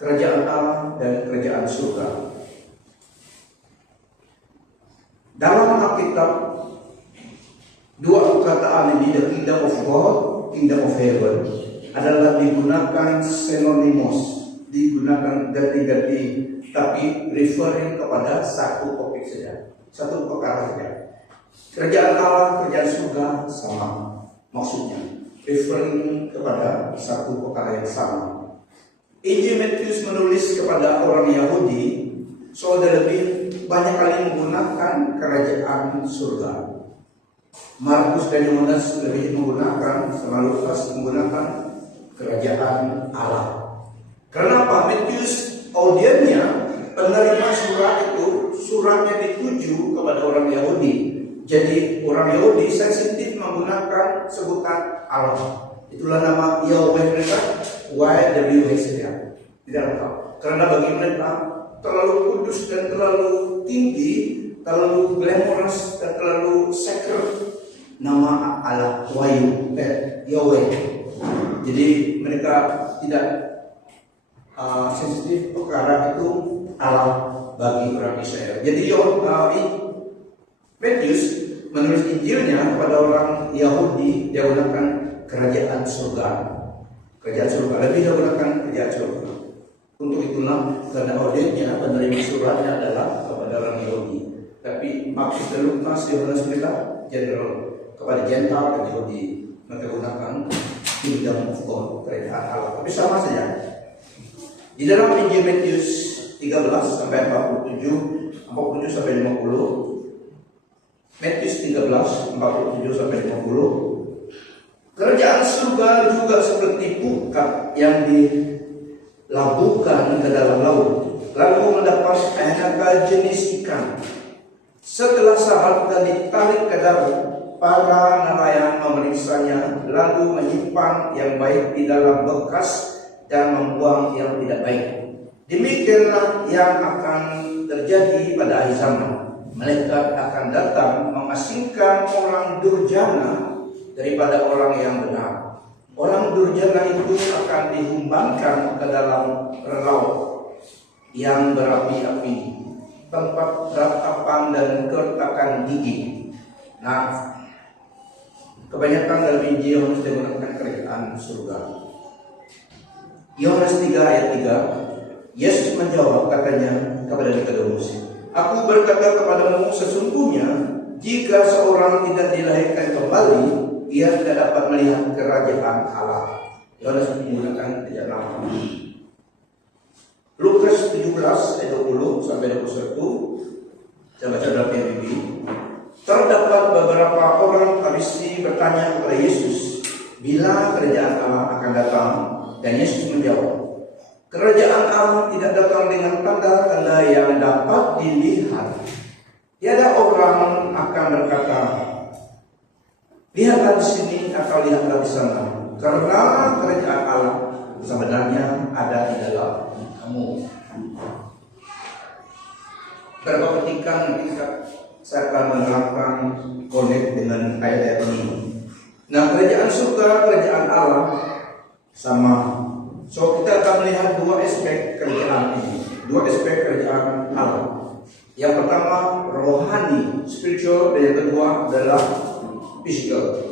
kerajaan Allah dan kerajaan surga. Dalam Alkitab, dua perkataan ini, the kingdom of God, kingdom of heaven, adalah digunakan synonymous, digunakan ganti-ganti, tapi referring kepada satu topik saja, satu perkara saja. Kerajaan Allah, kerajaan surga sama maksudnya, referring kepada satu perkara yang sama. Injil Matius menulis kepada orang Yahudi, soalnya lebih banyak kali menggunakan kerajaan surga. Markus dan Yohanes lebih menggunakan, sama Lukas menggunakan kerajaan Allah. Kenapa? Matius audiennya, penerima surat itu, suratnya dituju kepada orang Yahudi. Jadi orang Yahudi sensitif menggunakan sebutan Allah. Itulah nama Yahweh mereka, YHWH saja. Tidak lengkap. Karena bagi mereka terlalu kudus dan terlalu tinggi, terlalu glamorous dan terlalu sacred nama Allah Yahweh. Jadi mereka tidak sensitif perkara itu Allah bagi orang Israel. Jadi Matius menulis Injilnya kepada orang Yahudi, dia gunakan kerajaan surga. Kerajaan surga lebih dia gunakan kerajaan surga. Untuk itulah karena audiennya, penerima suratnya adalah kepada orang Yahudi. Tapi Markus dan Lukas, Yohanes mereka general kepada Gentile dan Yahudi. Mereka gunakan kingdom of God, kerajaan Allah. Tapi sama saja. Di dalam Injil Matius 13 sampai 47 sampai 50. Matius 13 47 sampai 50. Kerajaan surga juga seperti pukat yang dilabuhkan ke dalam laut, lalu mendapat aneka jenis ikan. Setelah seharga ditarik ke darat, para nelayan memeriksanya, lalu menyimpan yang baik di dalam bekas dan membuang yang tidak baik. Demikianlah yang akan terjadi pada akhir zaman. Malaikat akan datang mengasingkan orang durjana daripada orang yang benar. Orang durjana itu akan dihumbankan ke dalam laut yang berapi-api, tempat ratapan dan kertakan gigi. Nah, kebanyakan dalam Injil Yohanes menggunakan kerajaan surga. Yohanes 3 ayat 3, Yesus menjawab, katanya kepada Nikodemus, "Aku berkata kepadamu, sesungguhnya jika seorang tidak dilahirkan kembali, ia tidak dapat melihat kerajaan Allah." Yohanes menggunakan kerajaan Allah. Lukas 17 ayat 20 sampai 21. Saya baca dalam PBB. Terdapat beberapa orang Farisi bertanya kepada Yesus, bila kerajaan Allah akan datang? Dan Yesus menjawab, kerajaan Allah tidak datang dengan tanda-tanda yang dapat dilihat. Tiada orang akan berkata, lihatlah di sini atau lihatlah di sana, karena kerajaan Allah sebenarnya ada di dalam kamu. Berapa ketika nanti saya akan menerangkan connect dengan ayat ini. Nah, kerajaan surga, kerajaan Allah sama. So kita akan melihat dua aspek kerajaan ini, dua aspek kerajaan Allah. Yang pertama rohani, spiritual, dan yang kedua adalah physical.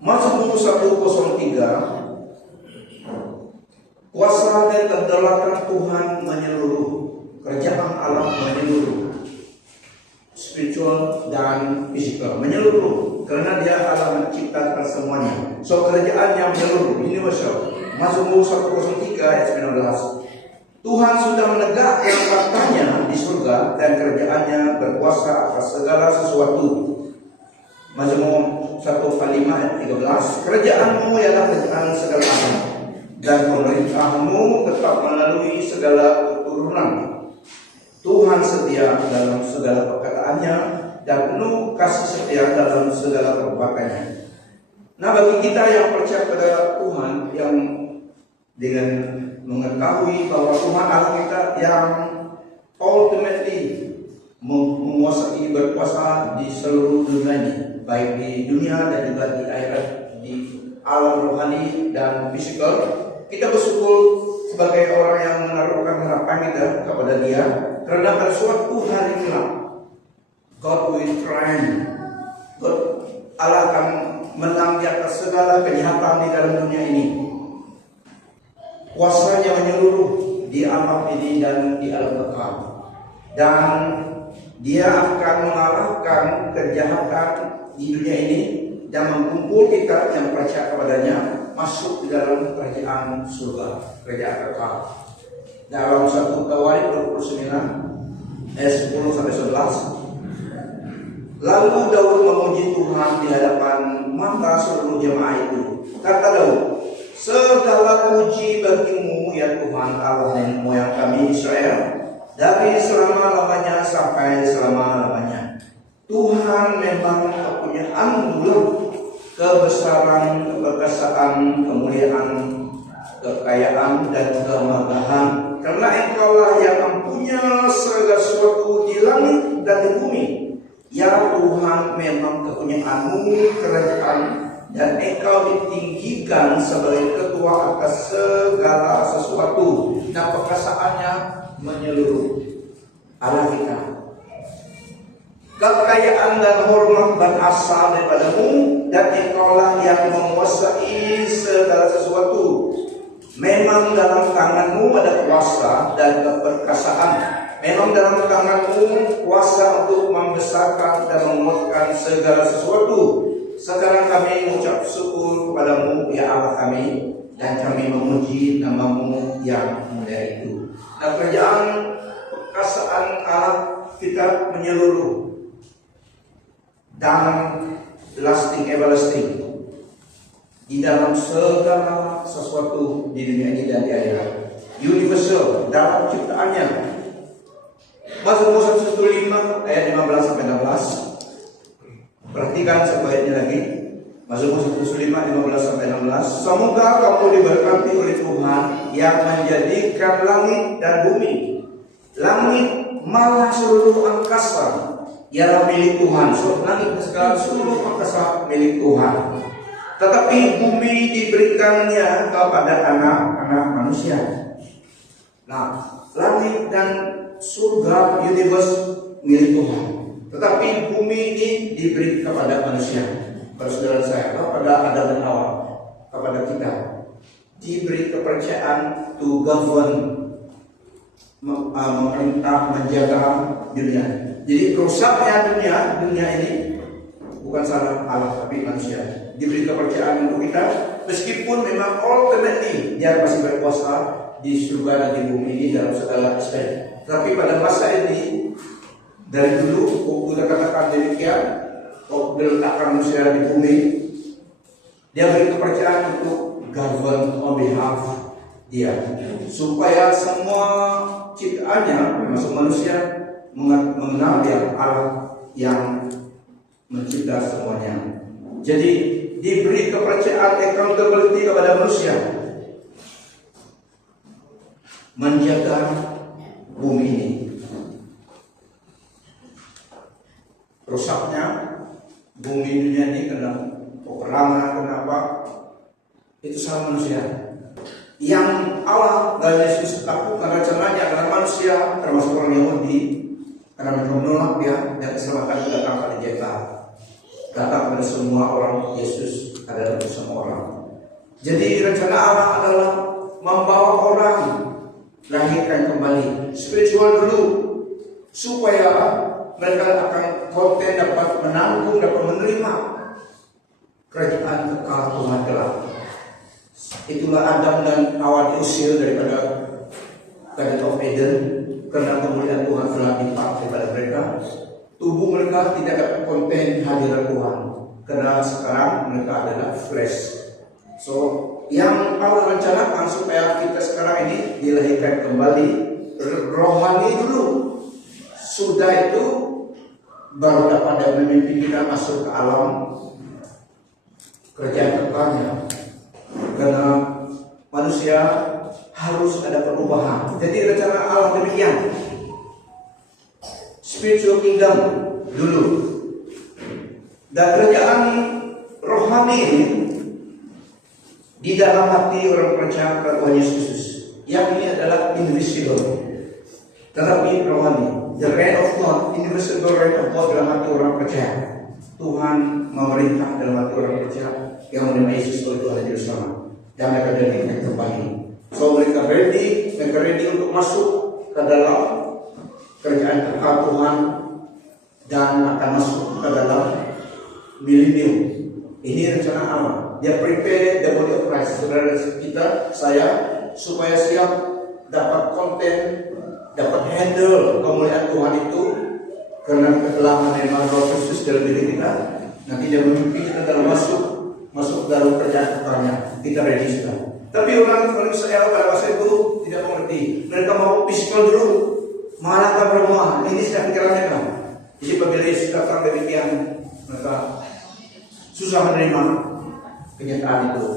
Mazmur 103, kuasa dan kedaulatan Tuhan menyeluruh, kerajaan Allah menyeluruh, spiritual dan physical menyeluruh, karena Dia Allah menciptakan semuanya. So kerajaannya menyeluruh, universal. Mazmur 103 ayat 19. Tuhan sudah menegakkan tahtanya di surga dan kerajaannya berkuasa atas segala sesuatu. Mazmur 145 ayat 13. Kerajaanmu ialah kerajaan segala alam, dan pemerintahmu tetap melalui segala keturunan. Tuhan setia dalam segala perkataannya dan penuh kasih setia dalam segala perbuatannya. Nah, bagi kita yang percaya pada Tuhan, yang dengan mengetahui bahwa Tuhan Allah kita yang ultimately menguasai, berkuasa di seluruh dunia ini, baik di dunia dan juga di akhirat, di alam rohani dan fisikal, kita bersyukur sebagai orang yang menaruhkan harapan kita kepada Dia, karena pada suatu hari kelak God will triumph. God, Allah akan menang di atas segala kejahatan di dalam dunia ini. Kuasanya menyeluruh di alam ini dan di alam kekal. Dan Dia akan mengalahkan kejahatan di dunia ini dan mengumpul kita yang percaya kepadanya masuk di dalam kerajaan surga, kerajaan kekal. Dalam 1 Tawarikh 29 ayat 10 sampai 11. Lalu Daud memuji Tuhan di hadapan mata seluruh jemaah itu. Kata Daud, segala puji bagimu ya Tuhan Allah nenek moyang kami Israel, dari selama-lamanya sampai selama-lamanya. Tuhan memang punya anugerah, kebesaran, keperkasaan, kemuliaan, kekayaan, dan kemegahan. Karena Engkaulah yang mempunyai segala sesuatu di langit dan di bumi. Ya Tuhan, memang kepunyaanmu kerajaan, dan Engkau ditinggikan sebagai ketua atas segala sesuatu, dan perkasaannya menyeluruh. Allah kita, kekayaan dan hormat berasal daripadamu, dan Engkaulah yang menguasai segala sesuatu. Memang dalam tanganmu ada kuasa dan keperkasaan. Memang dalam tanganmu kuasa untuk membesarkan dan menguatkan segala sesuatu. Sekarang kami mengucap syukur kepadamu ya Allah kami, dan kami memuji namamu yang mulia itu. Dan kerajaan perkasaan Allah kita menyeluruh dan lasting everlasting di dalam segala sesuatu di dunia ini dan di akhirat. Universal dalam ciptaannya. Mazmur 115 ayat 15 sampai 16. Perhatikan sebaiknya lagi. Mazmur 115 15 sampai 16. Semoga kamu diberkati oleh Tuhan yang menjadikan langit dan bumi. Langit malah seluruh angkasa ialah milik Tuhan. Langit segala seluruh angkasa milik Tuhan. Tetapi bumi diberikannya kepada anak-anak manusia. Nah, langit dan surga, universe milik Tuhan. Tetapi bumi ini diberi kepada manusia. Saudara saya, kepada Adam dan Hawa, kepada kita diberi kepercayaan to govern, memerintah, menjaga dunia. Jadi rusaknya dunia ini bukan salah Allah tapi manusia. Diberi kepercayaan untuk kita, meskipun memang ultimately Dia masih berkuasa di surga dan di bumi ini dalam segala aspek. Tapi pada masa ini, dari dulu waktu katakan demikian, waktu diletakkan manusia di bumi, Dia beri kepercayaan untuk govern on behalf Dia, supaya semua ciptaannya, termasuk manusia, mengenal Dia Allah yang mencipta semuanya. Jadi diberi kepercayaan accountability kepada manusia menjaga bumi ini. Rusaknya bumi dunia ini karena peperangan, kenapa? Itu salah manusia. Yang Allah dan Yesus lakukan rencananya karena manusia, termasuk orang Yahudi, karena mereka menolak Dia dan keselamatan datang pada Dia. Datang pada semua orang, Yesus adalah untuk semua orang. Jadi rencana Allah adalah membawa orang lahirkan kembali spiritual dulu, supaya mereka akan konten dapat menanggung, dapat menerima kerajaan kekal Tuhan kelak. Itulah Adam dan Hawa diusir daripada Garden of Eden karena kemuliaan Tuhan telah dipakai daripada mereka. Tubuh mereka tidak dapat konten hadirat Tuhan karena sekarang mereka adalah flesh. So yang Allah rencanakan supaya kita sekarang ini dilahirkan kembali rohani dulu, sudah itu baru dapat memimpin kita masuk ke alam kerajaan kekalnya. Karena manusia harus ada perubahan. Jadi rencana Allah demikian. Spiritual kingdom dulu, dan kerajaan rohani ini di dalam hati orang percaya kepada Tuhan Yesus Kristus, yang ini adalah invisible, tetapi rohani. The reign of God, invisible reign of God dalam hati orang percaya. Tuhan memerintah dalam hati orang percaya yang menerima Yesus sebagai Tuhan dan Juru Selamat, dan mereka diberikan kembali. So mereka ready untuk masuk ke dalam kerajaan kekal Tuhan dan akan masuk ke dalam milenium. Ini rencana Allah. Dia prepare the body of Christ, saudara kita, saya, supaya siap dapat konten, dapat handle kemuliaan Tuhan itu, karena kita telah menerima Roh Kudus dalam diri kita. Nanti dia memimpin kita dalam masuk dalam kerjaan kekalnya. Kita ready sudah. Tapi orang Israel pada masa itu tidak mengerti. Mereka mau fisikal dulu, mengalahkan Roma. Ini sudah pikiran mereka. Jadi apabila Yesus datang demikian, mereka susah menerima kenyataan itu.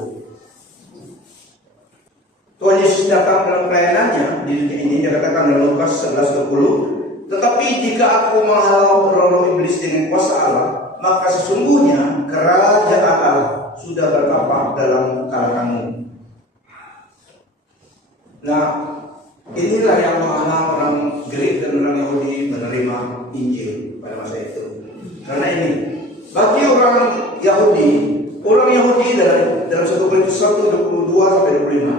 Tuhan Yesus datang dalam pelayanannya di dunia ini, dia katakan dalam Lukas 11:20, tetapi jika aku menghalau roh iblis dengan kuasa Allah, maka sesungguhnya kerajaan Allah sudah bertapak dalam kalanganmu. Nah, inilah yang menghalang orang Greek dan orang Yahudi menerima Injil pada masa itu. Karena ini, bagi orang Yahudi dalam 1 Korintus 1:22-25,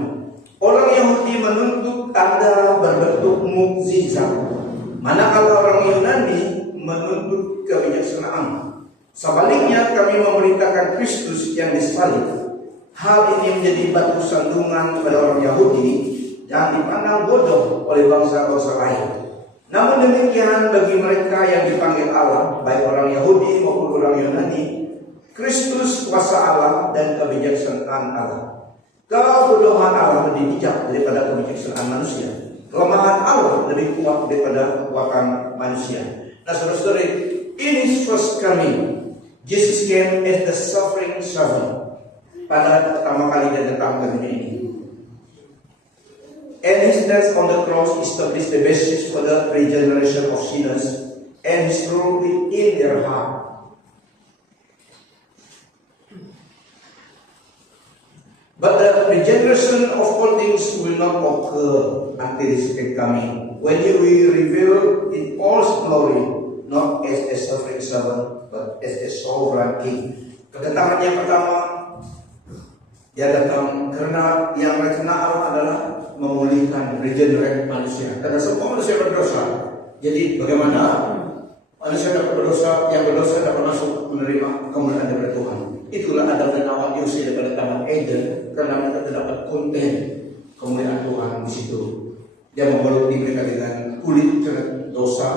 orang Yahudi menuntut tanda berbentuk mukjizat, manakala orang Yunani menuntut kebijaksanaan. Sebaliknya kami memberitakan Kristus yang disalib. Hal ini menjadi batu sandungan pada orang Yahudi dan dipandang bodoh oleh bangsa-bangsa lain. Namun demikian bagi mereka yang dipanggil Allah, baik orang Yahudi maupun orang Yunani, Kristus kuasa Allah dan kebijaksanaan Allah. Kebodohan Allah lebih bijak daripada kebijaksanaan manusia. Kelemahan Allah lebih kuat daripada kekuatan manusia. Nah, saudara-saudara, in His first coming, Jesus came as the suffering servant. Pada pertama kali dia datang ke dunia ini. And His death on the cross established the basis for the regeneration of sinners and His rule in their heart. But the regeneration of all things will not occur until His second coming, when He will reveal in all His glory, not as a suffering servant, but as a sovereign King. Kedatangan yang pertama, dia datang karena yang rencana Allah adalah memulihkan, regenerate manusia. Karena semua manusia berdosa. Jadi bagaimana manusia dapat berdosa, yang berdosa dapat masuk menerima kemuliaan dari Tuhan. Itulah Adam dan Hawa diusir daripada Taman Eden karena mereka terdapat konten kemuliaan Tuhan di situ. Dia membaluti mereka dengan kulit dosa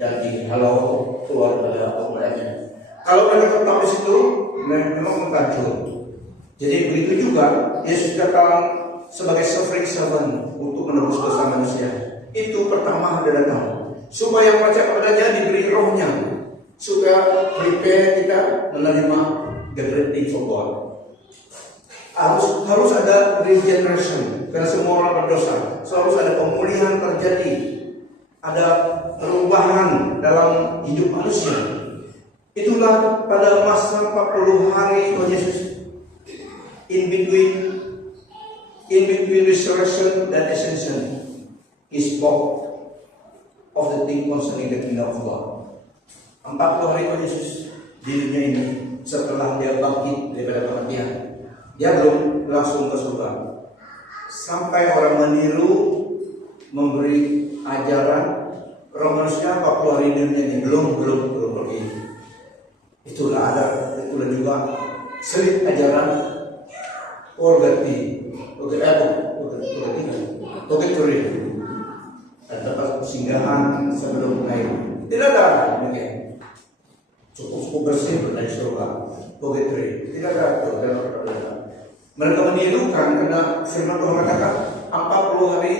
dan dihalau keluar pada kemuliaannya. Kalau mereka tetap di situ, memang mengkacau. Jadi begitu juga Yesus datang sebagai suffering servant untuk menebus dosa manusia. Itu pertama dia datang supaya yang percaya padanya diberi rohnya, supaya prepare kita menerima the great things of God. Harus ada regeneration karena semua orang berdosa. Harus ada pemulihan terjadi, ada perubahan dalam hidup manusia. Itulah pada masa 40 hari Tuhan Yesus in between resurrection dan ascension, He spoke of the thing concerning the kingdom of God. 40 hari Tuhan Yesus di dunia ini setelah dia bangkit daripada kematian. Dia belum langsung ke surga. Sampai orang meniru, memberi ajaran, orang manusia 40 hari di dunia ini belum pergi. Itulah juga selit ajaran purgatory, tempat singgahan sebelum naik. Tidak ada demikian. Cukup bersih dari surga. Purgatory tidak ada dalam Al-Quran. Mereka menirukan karena firman Tuhan katakan 40 hari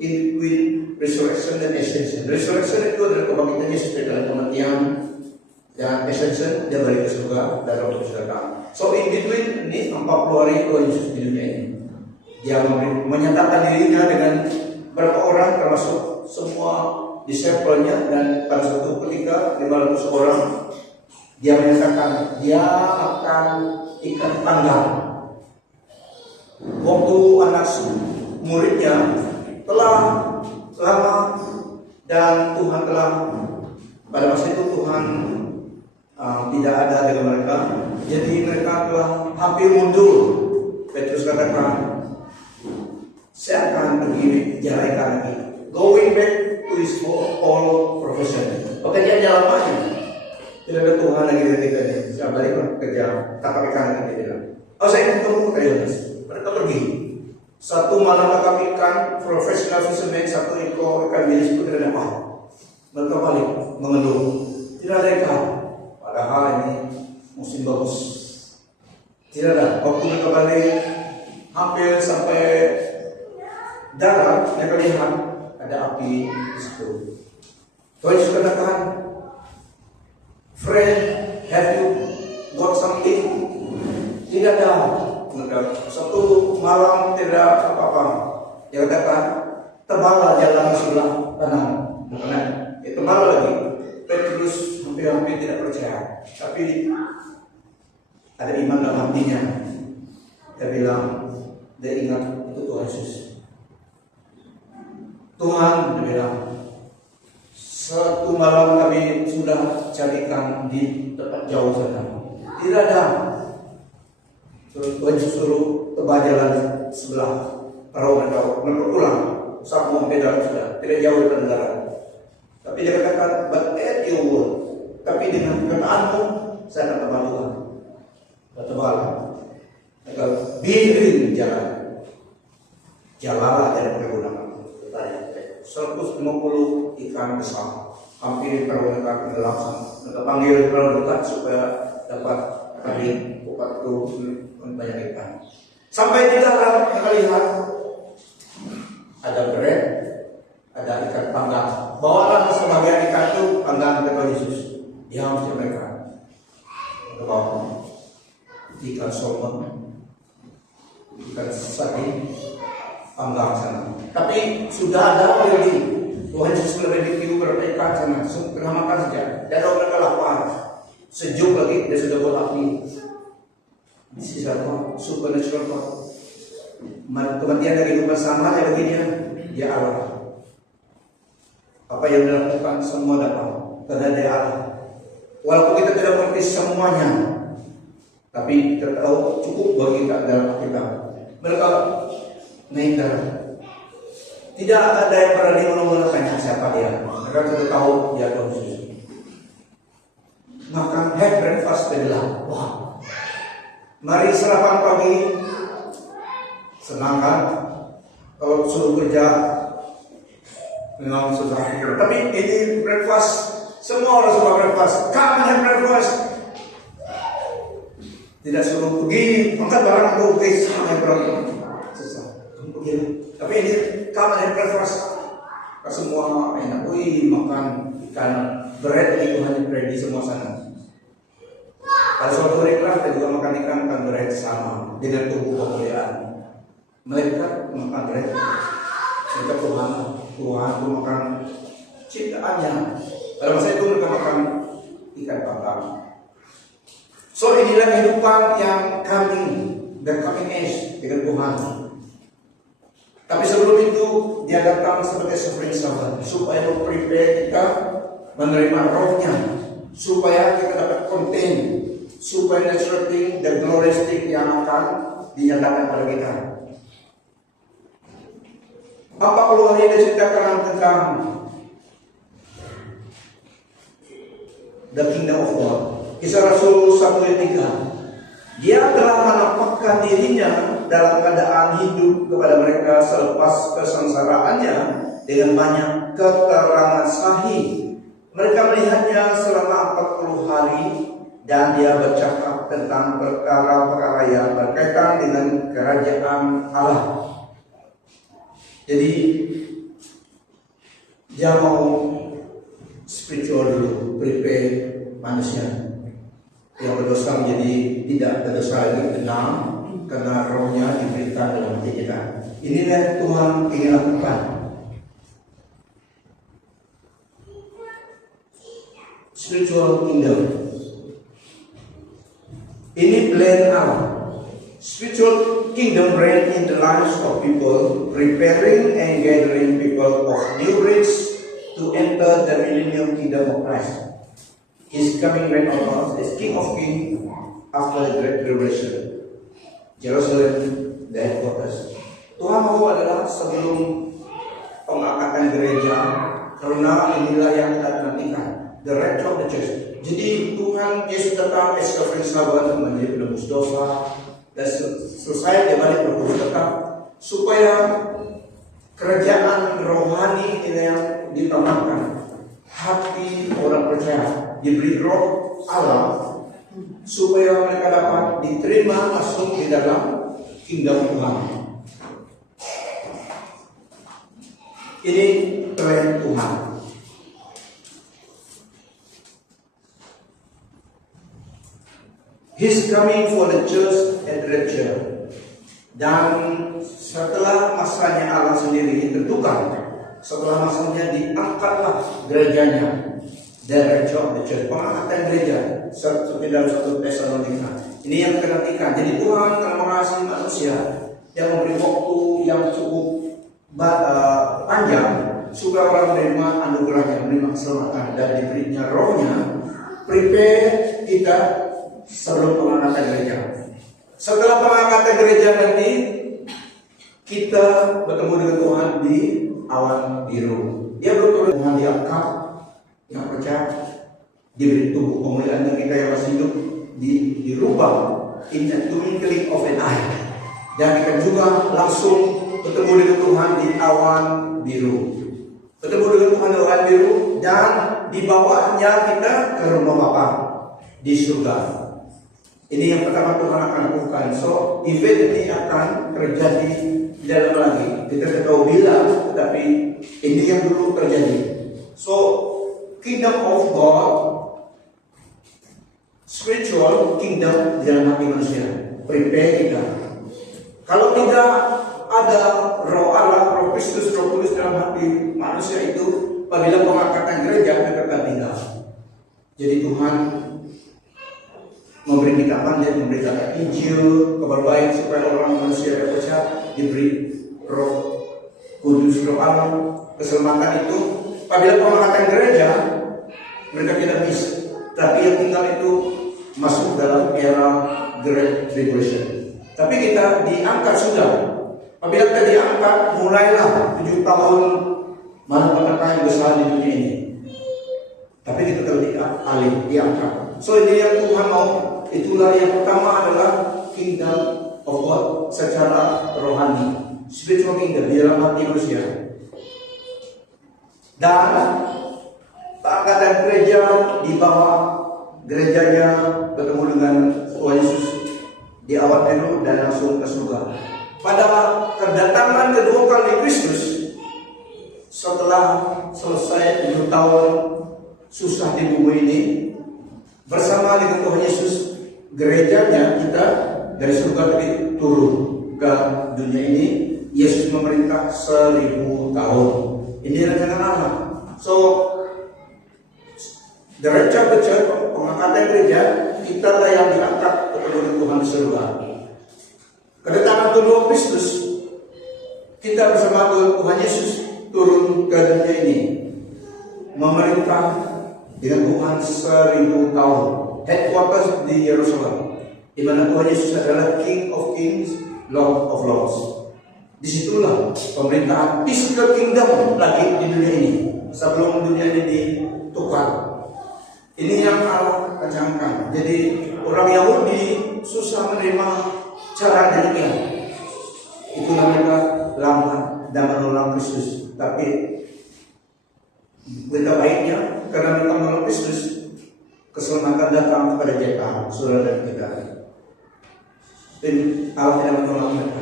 in between resurrection dan ascension. Resurrection itu adalah kebangkitan Yesus dari dalam kematian, dan ascension dia balik ke surga dan Roh Kudus datang. So in between ini 40 hari Tuhan Yesus di dunia ini. Dia menyatakan dirinya dengan berapa orang termasuk semua disciple-nya, dan pada suatu ketika 500 orang dia menyatakan dia akan ikat panggang. Waktu anak muridnya telah lama, dan Tuhan telah, pada masa itu Tuhan tidak ada dengan mereka, jadi mereka telah hampir mundur. Petrus katakan, saya akan pergi jalan lagi, going back to his old profession, pekerjaan lamanya. Tidak ada Tuhan lagi dari kita. Saya balik kerja, kakak ikan lagi tidak. Oh, saya ingin ketemu kalian. Mereka pergi. Satu malam kakak ikan, profesional fisherman, satu ekor ikan bilis itu tidak dapat. Mereka balik mengeluh, tidak ada ikan. Padahal ini musim bagus. Tidak ada. Waktu mereka balik, hampir sampai darat, mereka lihat ada api di situ. Tuhan Yesus katakan, friend, have you got something? Tidak ada. Satu malam tidak apa-apa. Dia katakan, tebalah jalan sebelah kanan. Tebalah lagi. Petrus hampir tidak percaya. Tapi ada iman dalam hatinya. Dia bilang, dia ingat itu Tuhan Yesus. Tuhan, dia bilang, satu malam kami sudah carikan di tempat jauh sana, tidak ada. Tuhan Yesus suruh tebal jalan sebelah perahu mereka pulang. Sambung beda sudah, tidak jauh dari darat. Tapi dia katakan, but at your word, tapi dengan kataanmu saya akan tebal Tuhan. Tebal. Mereka biarin jalan. Jalanlah dari perkebunan. 150 ikan besar, hampir perahu mereka tenggelam sana. Mereka panggil perahu dekat supaya dapat kali buka itu banyak ikan. Sampai di darat mereka lihat ada bread, ada ikan panggang. Bawalah sebagian ikan itu panggang kepada Yesus. Dia harus mereka. Bawa ikan salmon, ikan sardin, panggang sana. Tapi sudah ada lagi. Tuhan Yesus mereview berapa ikan sana. Pernah makan saja. Dan orang mereka lapar. Sejuk lagi, dia sudah buat api. This is apa? Supernatural God. Kematian dari kehidupan sama ya bagi dia Allah. Apa yang dilakukan semua dapat. Karena dia Allah. Walaupun kita tidak mengerti semuanya, tapi kita tahu cukup bagi kita dalam kita. Mereka naik darat. Tidak ada yang pernah dimulai siapa dia. Mereka sudah tahu dia Tuhan Yesus. Makan have breakfast, dia bilang, wah, mari sarapan pagi. Senang kan? Kalau suruh kerja memang susah. Tapi ini breakfast, semua orang suka breakfast. Come and have breakfast. Tidak suruh pergi angkat barang atau pergi sama yang susah. Pergi. Tapi ini come and have breakfast. Semua enak. Wih, makan ikan bread itu hanya bread di semua sana. Pada suatu hari kita juga makan ikan bread sama dengan tubuh kemuliaan. Mereka makan bread. Mereka Tuhan itu makan ciptaannya. Pada masa itu mereka makan ikan bakar. So inilah kehidupan yang coming age dengan Tuhan. Tapi sebelum itu dia datang sebagai suffering servant supaya prepare kita menerima rohnya, supaya kita dapat contain supernatural thing, the glorious thing yang akan dinyatakan pada kita. Apa keluar yang diceritakan tentang the kingdom of God? Kisah Rasul 1 ayat 3. Dia telah menampakkan dirinya dalam keadaan hidup kepada mereka selepas kesengsaraannya dengan banyak keterangan sahih. Mereka melihatnya selama 40 hari dan dia bercakap tentang perkara-perkara yang berkaitan dengan kerajaan Allah. Jadi dia mau spiritual dulu, prepare manusia yang berdosa menjadi tidak berdosa lagi, tenang, karena rohnya diberikan dalam hati kita. Inilah Tuhan ingin lakukan. Spiritual kingdom. Ini plan Allah. Spiritual kingdom reign in the lives of people, preparing and gathering people of new race to enter the millennium kingdom of Christ. His coming reign on earth as King of Kings after the Great Tribulation. Jerusalem, the headquarters. Tuhan mau adalah sebelum pengangkatan gereja, karena inilah yang kita nantikan, the rapture of the church. Jadi Tuhan Yesus tetap as covering servant menjadi penebus dosa dan selesai dia balik berkuasa tetap supaya kerajaan rohani ini yang ditanamkan hati orang percaya diberi roh Allah supaya mereka dapat diterima masuk di dalam kingdom Tuhan. Ini plan Tuhan. He's coming for the church at rapture. Dan setelah masanya Allah sendiri ditentukan, setelah masanya diangkatlah gerejanya, the rapture of the church, pengangkatan gereja seperti dalam 1 Tesalonika. Ini yang kita nantikan. Jadi Tuhan telah mengasihi manusia yang memberi waktu yang cukup panjang supaya orang menerima anugerahnya, menerima keselamatan dan diberinya rohnya, prepare kita sebelum pengangkatan gereja. Setelah pengangkatan gereja nanti kita bertemu dengan Tuhan di awan biru. Dia berturut Tuhan diangkat, yang percaya diberi tubuh pemulihan kita yang masih hidup dirubah in the twinkling of an eye. Dan kita juga langsung bertemu dengan Tuhan di awan biru. Bertemu dengan Tuhan di awan biru dan dibawanya kita ke rumah Bapa di surga. Ini yang pertama Tuhan akan lakukan. So event ini akan terjadi tidak lama lagi. Kita tidak tahu bila, tetapi ini yang dulu terjadi. So kingdom of God, spiritual kingdom di dalam hati manusia. Prepare kita. Kalau tidak ada roh Allah, roh Kristus, roh Kudus dalam hati manusia itu, apabila pengangkatan gereja mereka akan tinggal. Jadi Tuhan memberi kita mandat, memberi kita Injil, kabar baik supaya orang manusia yang percaya diberi roh Kudus, roh Allah, keselamatan itu. Apabila pengangkatan gereja mereka tidak bisa, tapi yang tinggal itu masuk dalam era Great Tribulation. Tapi kita diangkat sudah. Apabila kita diangkat, mulailah 7 tahun malapetaka yang besar di dunia ini. Tapi kita telah diangkat. So ini yang Tuhan mau. Itulah yang pertama adalah kingdom of God secara rohani, spiritual kingdom di dalam hati manusia. Dan pengangkatan gereja di bawah gerejanya bertemu dengan Tuhan Yesus di awan biru dan langsung ke surga. Pada kedatangan kedua kali Kristus setelah selesai 7 tahun susah di bumi ini, bersama dengan Tuhan Yesus, gerejanya kita dari surga tadi turun ke dunia ini. Yesus memerintah 1000 tahun. Ini rencana Allah. So the rapture of the church, pengangkatan gereja, kita lah yang diangkat kepada Tuhan di surga. Kedatangan kedua Kristus, kita bersama Tuhan Yesus turun ke dunia ini, memerintah dengan Tuhan 1000 tahun. Headquarters di Yerusalem, di mana Tuhan Yesus adalah King of Kings, Lord of Lords. Disitulah pemerintahan physical kingdom lagi di dunia ini sebelum dunia ini ditukar. Ini yang Allah kencangkan. Jadi orang Yahudi susah menerima cara demikian. Itulah mereka lambat dan menolak Kristus. Tapi berita baiknya, karena mereka menolak Kristus, keselamatan datang kepada kita, saudara dan kita. Dan Allah tidak menolak mereka.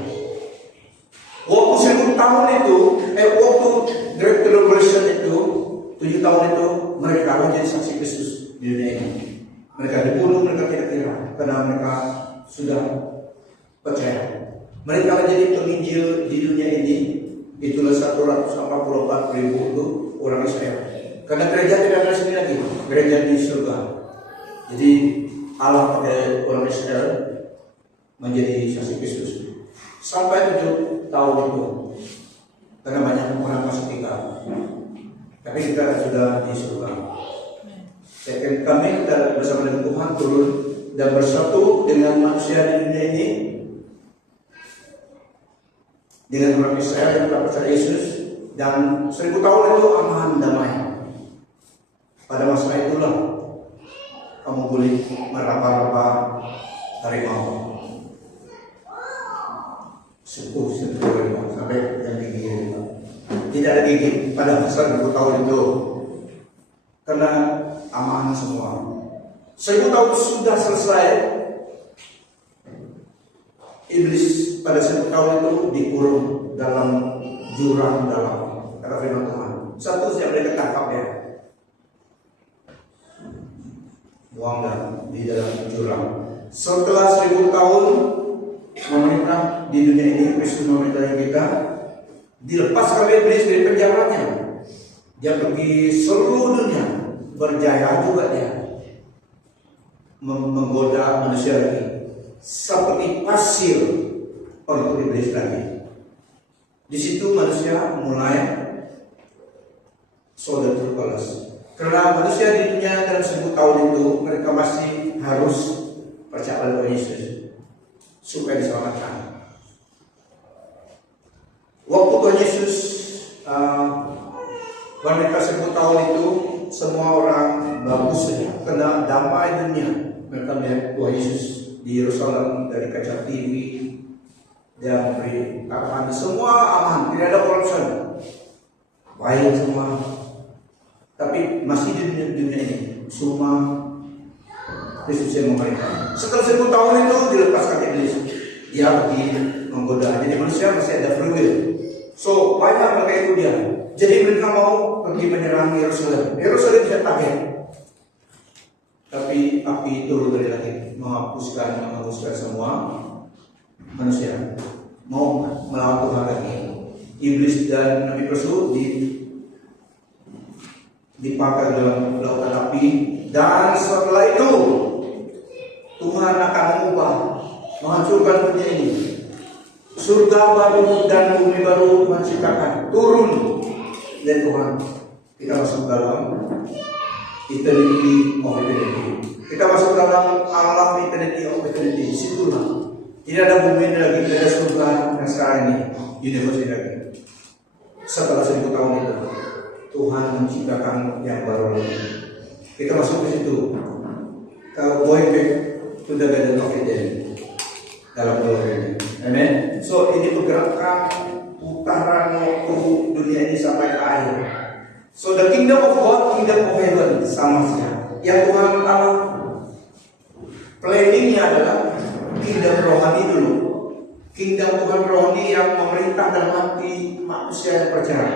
Waktu 1000 tahun itu, waktu Great Tribulation itu, 7 tahun itu, mereka menjadi saksi Kristus di dunia ini. Mereka dibunuh, mereka tidak kira, karena mereka sudah percaya. Mereka menjadi penginjil di dunia ini. Itulah 144.000 itu orang Israel. Karena gereja tidak ada sini lagi, gereja di surga. Jadi Allah pakai orang Israel menjadi saksi Kristus. Sampai 7 tahun itu, karena banyak orang masih tinggal. Tapi kita sudah di surga. Kami kita bersama dengan Tuhan turun dan bersatu dengan manusia di dunia ini, dengan orang Israel yang telah percaya Yesus, dan 1000 tahun itu aman damai. Pada masa itulah kamu boleh meraba-raba harimau. Suku harimau sampai yang gigi. Tidak ada gigi pada masa 1000 tahun itu, karena aman semua. 1000 tahun sudah selesai. Iblis pada 1000 tahun itu dikurung dalam jurang dalam, kata firman Tuhan. Satu siap mereka tangkap ya, buanglah di dalam jurang. Setelah 1000 tahun memerintah di dunia ini, Kristus memerintah kita, dilepaskan iblis dari penjaranya. Dia pergi seluruh dunia, berjaya juga dia menggoda manusia lagi, seperti pasir untuk iblis lagi. Di situ manusia mulai soda terbalas. Karena manusia di dunia dalam 1000 tahun itu mereka masih harus percaya pada Yesus supaya diselamatkan. Waktu Tuhan Yesus memerintah 1000 tahun itu, semua orang bagus saja, kena damai dunia. Mereka melihat Tuhan Yesus di Yerusalem dari kaca TV. Dia memberi arahan, semua aman, tidak ada corruption, baik semua. Tapi masih di dunia ini semua Kristus yang memerintah. Setelah 1000 tahun itu dilepaskan iblis, dia pergi menggoda. Jadi manusia masih ada free will. So banyak mereka itu dia. Jadi mereka mau pergi menyerang Yerusalem. Yerusalem bisa kaget. Tapi api turun dari langit menghapuskan semua manusia. Mau melawan Tuhan lagi. Iblis dan Nabi Palsu dipakar dalam lautan api. Dan setelah itu Tuhan akan mengubah, menghancurkan dunia ini. Surga baru dan bumi baru Tuhan ciptakan, turun dari Tuhan. Kita masuk dalam eternity of eternity. Kita masuk dalam alam eternity of eternity. Disitulah tidak ada bumi lagi, tidak ada surga yang sekarang ini, universe ini lagi. Setelah 1000 tahun itu Tuhan menciptakan yang baru lagi. Kita masuk ke situ. Kalau going back to the Garden of Eden dalam ini. Amen. So ini pergerakan putaran waktu dunia ini sampai ke akhir. So the kingdom of God, kingdom of heaven sama saja. Yang Tuhan Allah planningnya adalah kingdom rohani dulu. Kingdom Tuhan rohani yang memerintah dalam hati manusia yang percaya.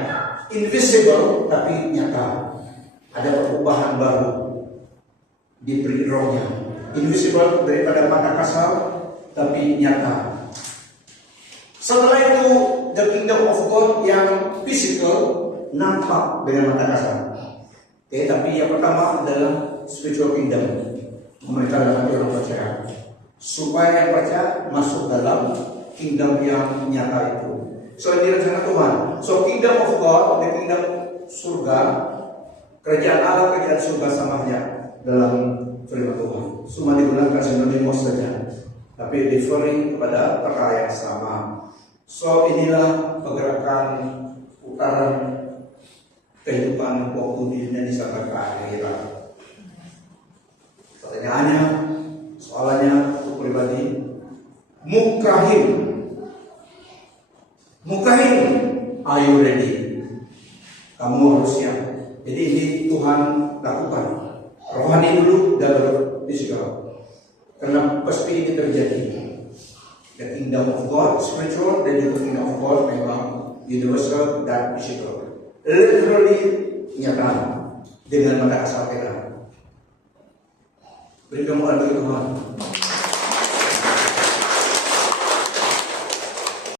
Invisible tapi nyata. Ada perubahan baru diberi rohnya. Invisible daripada mata kasar tapi nyata. Setelah itu the kingdom of God yang physical nampak dengan mata kasar. Oke, tapi yang pertama adalah spiritual kingdom, memerintah dalam hati orang percaya, supaya yang percaya masuk dalam kingdom yang nyata itu. So ini rencana Tuhan. So kingdom of God, the kingdom surga, kerajaan Allah, kerajaan surga samanya dalam firman Tuhan. Semua digunakan sinonimos saja, tapi referring kepada perkara yang sama. So inilah pergerakan putaran kehidupan waktu di dunia ini sampai ke akhirat. Pertanyaannya, soalannya untuk pribadi, Mukrahim, are you ready? Kamu harus siap. Jadi ini Tuhan lakukan. Rohani dulu dan fisikal. Karena pasti ini terjadi. The kingdom of God, spiritual, dan juga kingdom of God memang universal dan physical. Literally nyata dengan mata kasar kita. Beri kemuliaan bagi Tuhan.